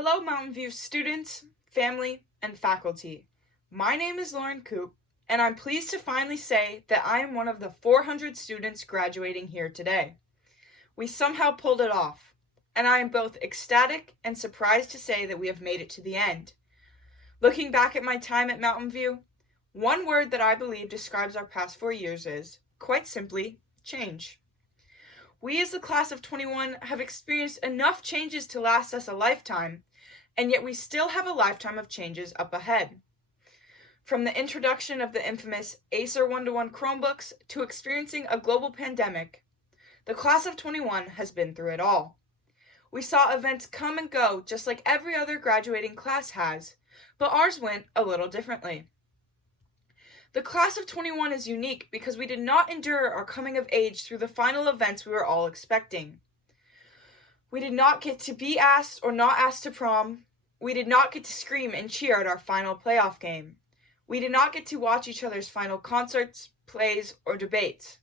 Hello, Mountain View students, family, and faculty. My name is Lauren Coop, and I'm pleased to finally say that I am one of the 400 students graduating here today. We somehow pulled it off, and I am both ecstatic and surprised to say that we have made it to the end. Looking back at my time at Mountain View, one word that I believe describes our past 4 years is, quite simply, change. We as the class of 21 have experienced enough changes to last us a lifetime, and yet we still have a lifetime of changes up ahead. From the introduction of the infamous Acer one-to-one Chromebooks to experiencing a global pandemic, the class of 21 has been through it all. We saw events come and go just like every other graduating class has, but ours went a little differently. The class of 21 is unique because we did not endure our coming of age through the final events we were all expecting. We did not get to be asked or not asked to prom. We did not get to scream and cheer at our final playoff game. We did not get to watch each other's final concerts, plays, or debates.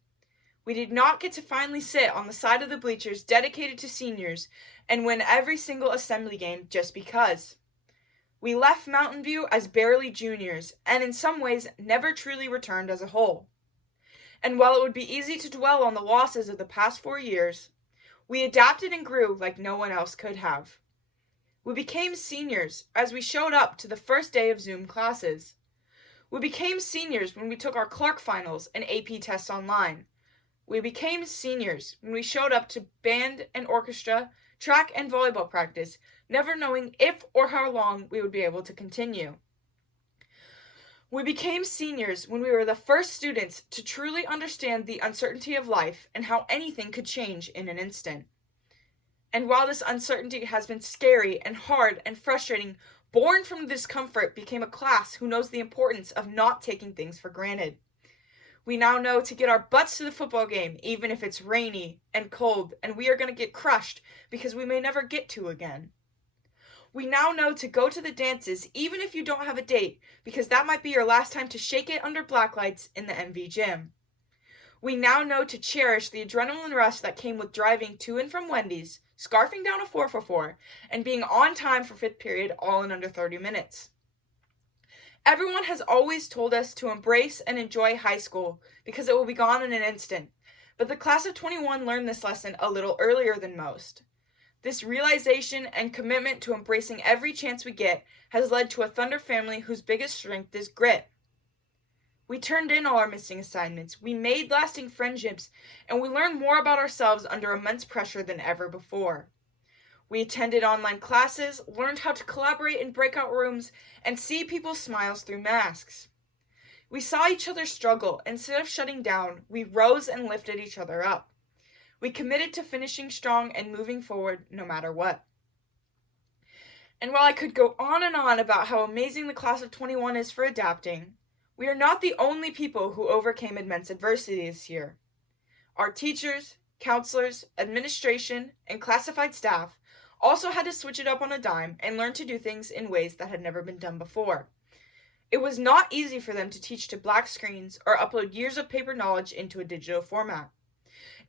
We did not get to finally sit on the side of the bleachers dedicated to seniors and win every single assembly game just because. We left Mountain View as barely juniors, and in some ways never truly returned as a whole. And while it would be easy to dwell on the losses of the past 4 years, we adapted and grew like no one else could have. We became seniors as we showed up to the first day of Zoom classes. We became seniors when we took our Clark finals and AP tests online. We became seniors when we showed up to band and orchestra, track and volleyball practice, never knowing if or how long we would be able to continue. We became seniors when we were the first students to truly understand the uncertainty of life and how anything could change in an instant. And while this uncertainty has been scary and hard and frustrating, born from discomfort became a class who knows the importance of not taking things for granted. We now know to get our butts to the football game, even if it's rainy and cold, and we are going to get crushed because we may never get to again. We now know to go to the dances, even if you don't have a date, because that might be your last time to shake it under black lights in the MV gym. We now know to cherish the adrenaline rush that came with driving to and from Wendy's, scarfing down a 444, and being on time for 5th period all in under 30 minutes. Everyone has always told us to embrace and enjoy high school because it will be gone in an instant, but the class of 21 learned this lesson a little earlier than most. This realization and commitment to embracing every chance we get has led to a Thunder family whose biggest strength is grit. We turned in all our missing assignments, we made lasting friendships, and we learned more about ourselves under immense pressure than ever before. We attended online classes, learned how to collaborate in breakout rooms, and see people's smiles through masks. We saw each other struggle. Instead of shutting down, we rose and lifted each other up. We committed to finishing strong and moving forward no matter what. And while I could go on and on about how amazing the class of 21 is for adapting, we are not the only people who overcame immense adversity this year. Our teachers, counselors, administration, and classified staff also had to switch it up on a dime and learn to do things in ways that had never been done before. It was not easy for them to teach to black screens or upload years of paper knowledge into a digital format.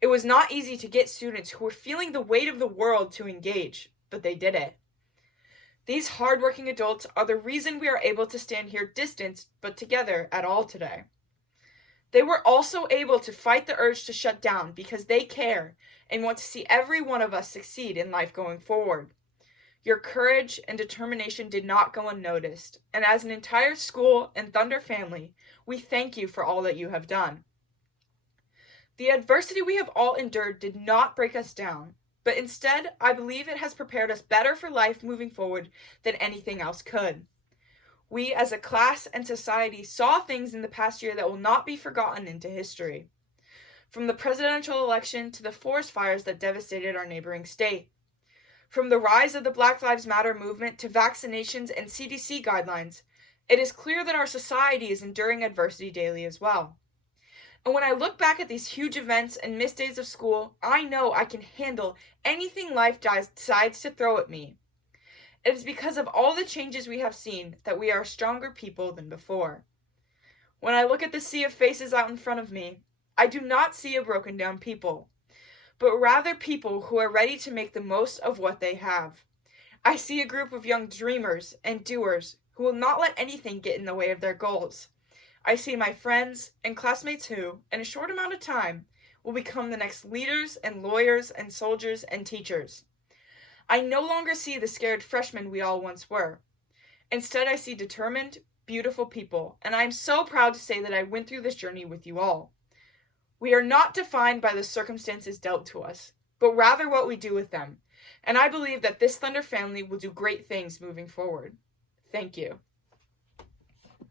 It was not easy to get students who were feeling the weight of the world to engage, but they did it. These hardworking adults are the reason we are able to stand here distanced but together at all today. They were also able to fight the urge to shut down because they care and want to see every one of us succeed in life going forward. Your courage and determination did not go unnoticed, and as an entire school and Thunder family, we thank you for all that you have done. The adversity we have all endured did not break us down, but instead, I believe it has prepared us better for life moving forward than anything else could. We as a class and society saw things in the past year that will not be forgotten into history. From the presidential election to the forest fires that devastated our neighboring state. From the rise of the Black Lives Matter movement to vaccinations and CDC guidelines, it is clear that our society is enduring adversity daily as well. And when I look back at these huge events and missed days of school, I know I can handle anything life decides to throw at me. It is because of all the changes we have seen that we are stronger people than before. When I look at the sea of faces out in front of me, I do not see a broken down people, but rather people who are ready to make the most of what they have. I see a group of young dreamers and doers who will not let anything get in the way of their goals. I see my friends and classmates who, in a short amount of time, will become the next leaders and lawyers and soldiers and teachers. I no longer see the scared freshmen we all once were. Instead, I see determined, beautiful people, and I am so proud to say that I went through this journey with you all. We are not defined by the circumstances dealt to us, but rather what we do with them. And I believe that this Thunder family will do great things moving forward. Thank you.